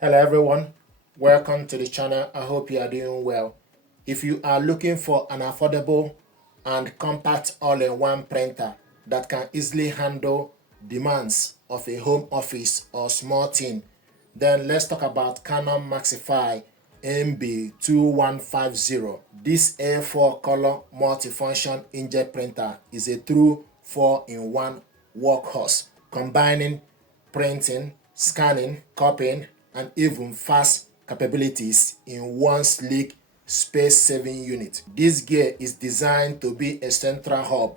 Hello everyone, welcome to the channel. I hope you are doing well. If you are looking for an affordable and compact all-in-one printer that can easily handle demands of a home office or small team, then let's talk about Canon Maxify MB2150. This A4 color multifunction inkjet printer is a true 4-in-1 workhorse, combining printing, scanning, copying, and even fast capabilities in one sleek, space-saving unit. This gear is designed to be a central hub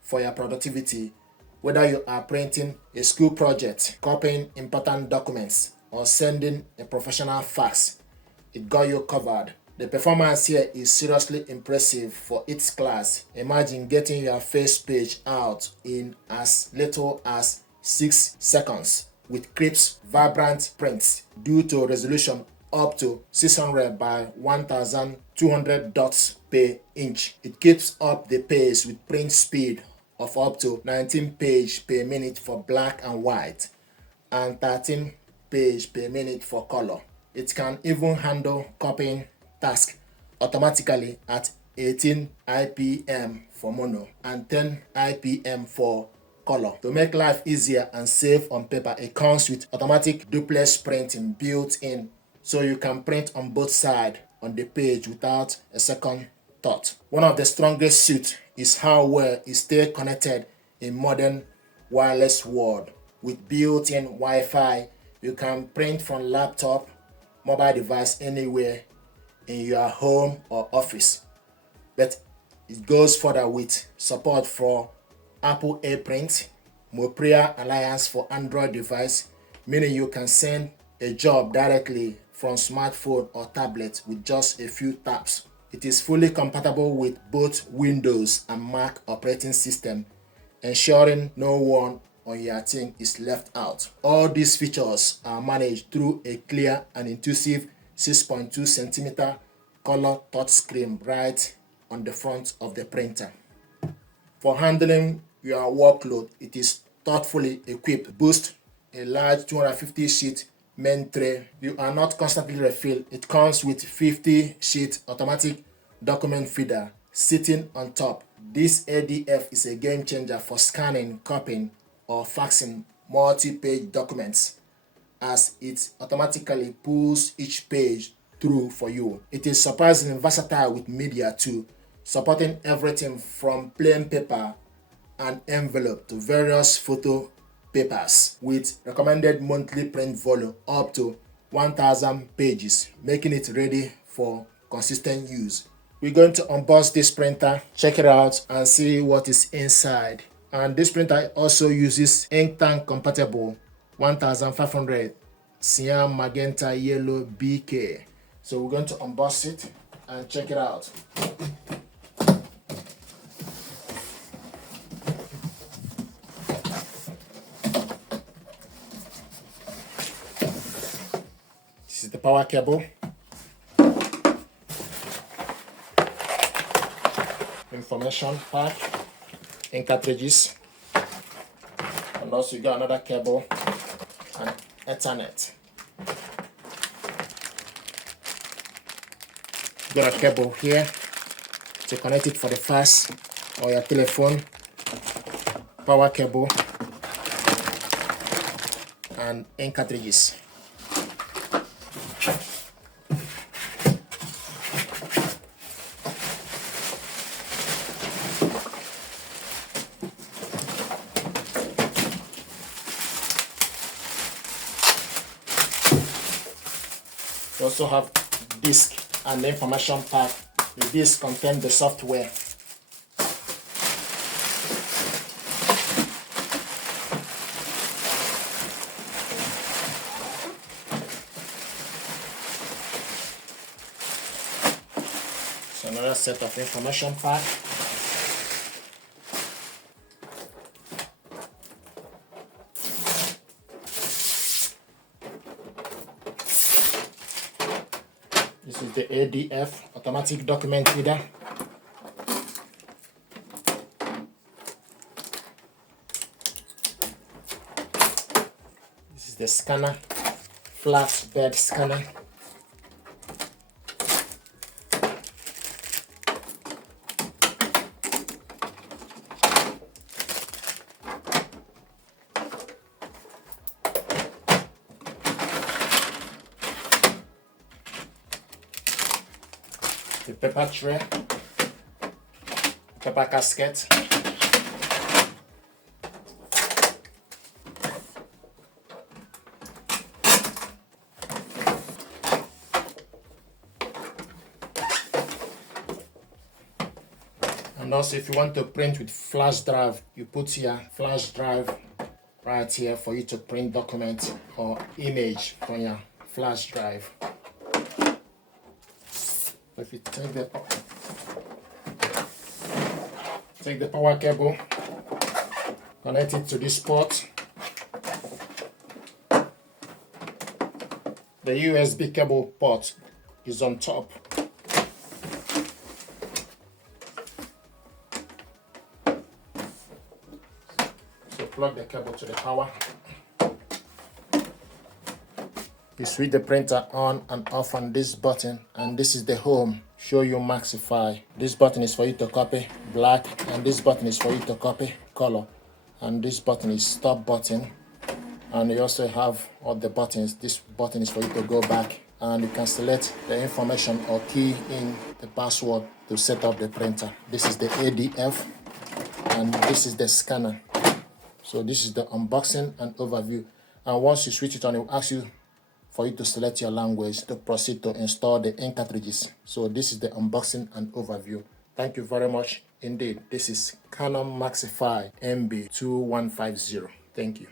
for your productivity, whether you are printing a school project, copying important documents, or sending a professional fax. It got you covered. The performance here is seriously impressive for its class. Imagine getting your first page out in as little as 6 seconds with crisp, vibrant prints due to resolution up to 600 by 1200 dots per inch. It keeps up the pace with print speed of up to 19 pages per minute for black and white and 13 pages per minute for color. It can even handle copying tasks automatically at 18 IPM for mono and 10 IPM for color. To make life easier and safe on paper, it comes with automatic duplex printing built in, so you can print on both sides on the page without a second thought. One of the strongest suits is how well it stays connected in modern wireless world. With built-in Wi-Fi, you can print from laptop, mobile device anywhere in your home or office. But it goes further with support for Apple AirPrint, Mopria Alliance for Android device, meaning you can send a job directly from smartphone or tablet with just a few taps. It is fully compatible with both Windows and Mac operating system, ensuring no one on your team is left out. All these features are managed through a clear and intuitive 6.2 cm color touchscreen right on the front of the printer. For handling your workload, it is thoughtfully equipped. Boost a large 250 sheet main tray. You are not constantly refilled. It comes with 50 sheet automatic document feeder sitting on top. This ADF is a game changer for scanning, copying, or faxing multi-page documents, as it automatically pulls each page through for you. It is surprisingly versatile with media too, supporting everything from plain paper and envelope to various photo papers, with recommended monthly print volume up to 1000 pages, making it ready for consistent use. We're going to unbox this printer, check it out, and see what is inside. And this printer also uses ink tank compatible 1500 cyan, magenta, yellow, BK. So we're going to unbox it and check it out. This is the power cable, information pack, ink cartridges, and also you got another cable and Ethernet. You got a cable here to connect it for the fax or your telephone, power cable, and ink cartridges. We also have disk and information pack. The disk contains the software. So another set of information pack. This is the ADF, automatic document reader. This is the scanner flatbed scanner. The paper tray, paper casket, and also if you want to print with flash drive, you put here flash drive right here for you to print document or image from your flash drive. If you take the power cable, connect it to this port. The USB cable port is on top. So plug the cable to the power. You switch the printer on and off on this button, and this is the home. Show you Maxify. This button is for you to copy black, and this button is for you to copy color, and this button is stop button. And you also have all the buttons. This button is for you to go back, and you can select the information or key in the password to set up the printer. This is the ADF, and this is the scanner. So this is the unboxing and overview. And once you switch it on, it will ask you for you to select your language to proceed to install the ink cartridges. So this is the unboxing and overview. Thank you very much indeed. This is Canon Maxify MB2150. Thank you.